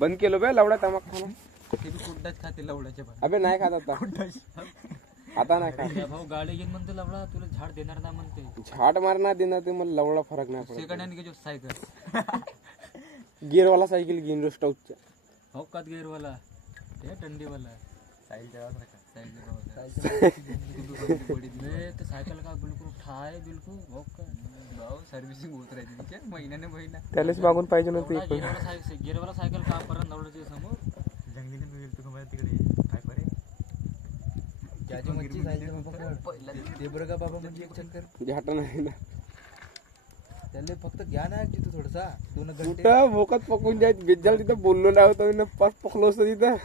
बंद केलं बे लवडा तमाक खाणं. ते बी कुड्डाच खाते लवड्याच्या पण. अबे नाही खात आता. आता नाही खात. भाऊ गाडी घेऊन म्हणते लवडा तुला झाड देणार ना म्हणते. झाड मारणार देणार ते मला लवडा फरक नाही पडत. सेकंड हँड घेजो सायकल. गिअरवाला सायकल घेईन स्टॉकच्या. हो का गिअरवाला ते डंडीवाला सायकल का बिलकुल ठाय बिलकुल हो का भाऊ सर्व्हिसिंग होत राहते तिच्या महिन्याने महिना. त्यालाच मागून पाहिजे नव्हती. गिअरवाला सायकल का परत नवड्याच्या समोर जंगलीने गेलो तू तिकडे काय करे त्याची मच्छी सायकल पहिला ते बरं का बाबा म्हणजे एक चक्कर झाट नाही ना त्याला फक्त ज्ञान आहे तिथं थोडसा 2 घंटे कुठं भोकात पकवून जायचं बेजाल तिथं बोललो नाही होतो पाच पकलो असतो तिथं.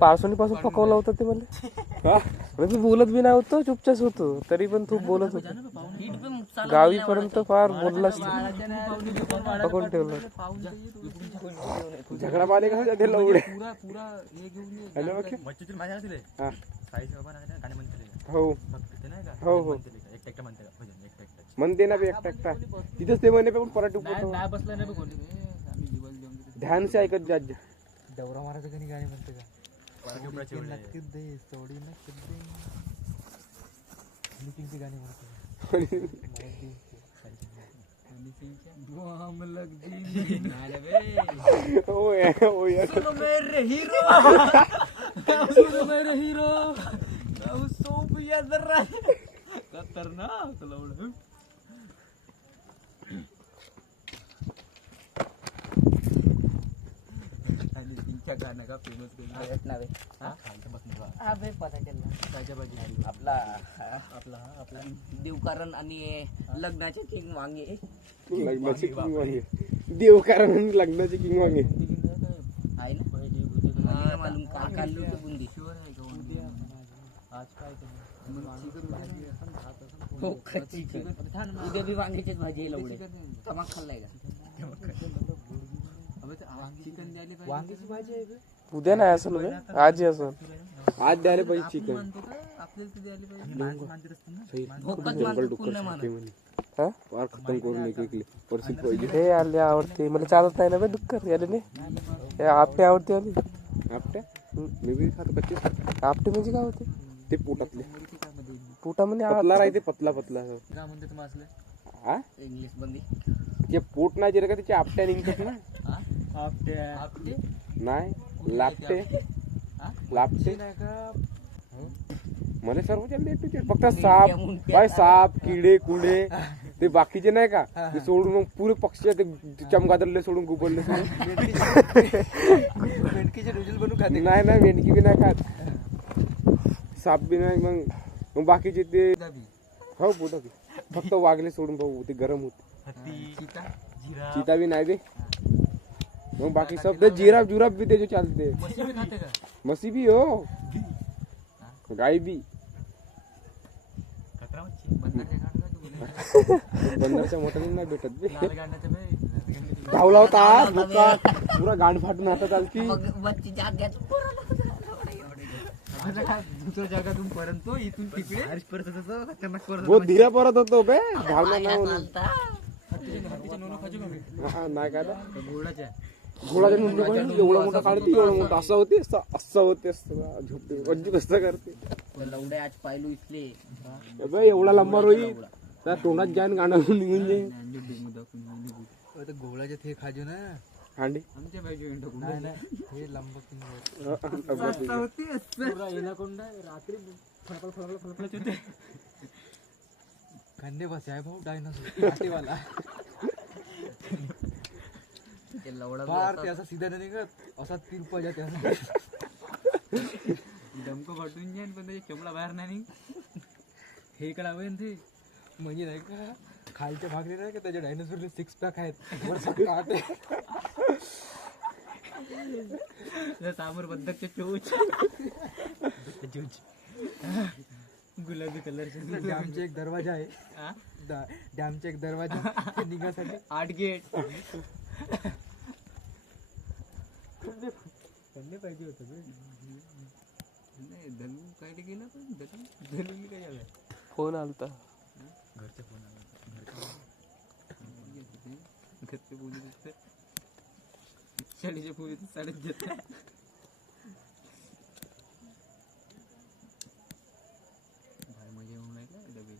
पासून पकवलं होतं ते मला. मी बोलत बी नाही होतो चुपचाप होतो तरी पण तू बोलत होता. गावीपर्यंत फार बोललास पकडून ठेवलं. झगडा पाले कसा जाते लवडे हो हो हो म्हणते ना बे एकटा तिथंच ते म्हणे पण परत ध्यान से ऐकत जा. दौरा मारायचं कधी गाणी म्हणते का नक्कीच दे सोडी नक्कीच दे नितीनची गाणी म्हणते. मेरे हीरो खतरनाक लवड. गाणं का फेमस आपला देवकारण आणि लग्नाचे किंग वांगे. लग्नाची किंग वांगे देवकारण आणि लग्नाची किंग वांगे आहे ना मालूम का काढलो ते बुंदी आज काय उद्या बी वांग्याचीच भाजी लवडे तमाक खाल्लाय का चिकन द्यायला पाहिजे. वांग्याची भाजी आहे उद्या नाही असेल आज असेल. आज द्यायला पाहिजे चिकन. फार खतम करून एक पाहिजे. हे आले आवडते मला चालत नाही ना बे डुक्कर आले नाही आपटे आवडते आली आपटे मी बी खातो कच्चे. आपटे म्हणजे काय होते ते पोटातले पोटामध्ये पतला राहते पतला पतला का म्हणते तुम्हाला हा इंग्लिश बंदी ते पोट नाही जे का त्याचे आपट्या निघतात ना. आपटे नाही लापटे लापटे मला सर्व चालते फक्त साप बाय साप किडे कुडे ते बाकीचे नाही का ते सोडून मग पुरे पक्षी ते चमगादरले सोडून गुबडले मेंढकीचे रुजल बनवून खाते. नाही नाही मेंढकी बी नाही खात साप बी नाही मग बाकीचे ते हो पोट फक्त वागले सोडून भाऊ ते गरम होते. चीता भी नाही बे मग बाकी सब ते जिराफ जुराफ भी ते जो चालते. मसी भी हो गाय भी बंदरच्या मोठ्याने नाही भेटत बे धावला होता आज धोका पुरा गांड फाटून हातात आलती. दुसऱ्या जगातून परंतु इथून तिकडे बहुत धीरे परत होतो बे धावला नाही म्हणून. नाही काय घोडाच्या घोडाच्या नोंदणी पण एवढा मोठा काढते एवढा मोठा असं होते असं होते झोपते अज्जी कसं करते लवडे आज पाहिलो इथले एवढा लंबा रोई त्या तोंडात जाईन गाणं निघून जाईन. घोडाचे ते खाजो ना हांडी आमच्या पाहिजे हे लंब रात्री फळफळ खंडे बस आहे भाऊ डायनासोर वाला बार ते असा सीधा नाही निघत असा तिरपा जाते डमको फाटून जाईन पण त्याची चमडा बाहेर नाही हे कळावे ते म्हणजे नाही का खालच्या भागले नाही का त्याच्या डायनासोरले 6 पॅक आहेत समोर बद्दकचे चोच गुलाबी कलरचे डॅमचे एक दरवाजा आहे डॅमचे एक दरवाजा निघासाठी 8 गेट पाहिजे होत नाही धनू काय गेलं पण धनू काय झालं फोन आलता घरचा फोन आला घरचे बोलू देत शाळेच्या पोरी साडेच देत भाई मजा येऊन राहिला डबे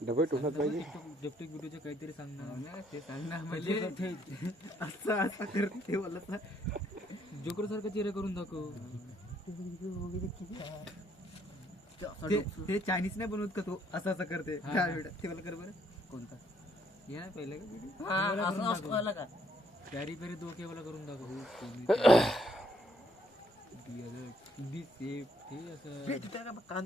डबे टोकत पाहिजे. जपटेक व्हिडिओचं काहीतरी सांगणार ना ते सांगणार म्हणजे असं असं करते मला जोकर सारखा चेहरा करून दाखव. ते चायनीज नाही बनवत का तो असं असं करते ते मला कर बरं कोणता हे नाही पहिलं का व्हिडिओ असं असतो आला का कॅरी पेरी दो केवला करून दाखव बी सेफ ते असं कान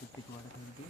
किती वाटत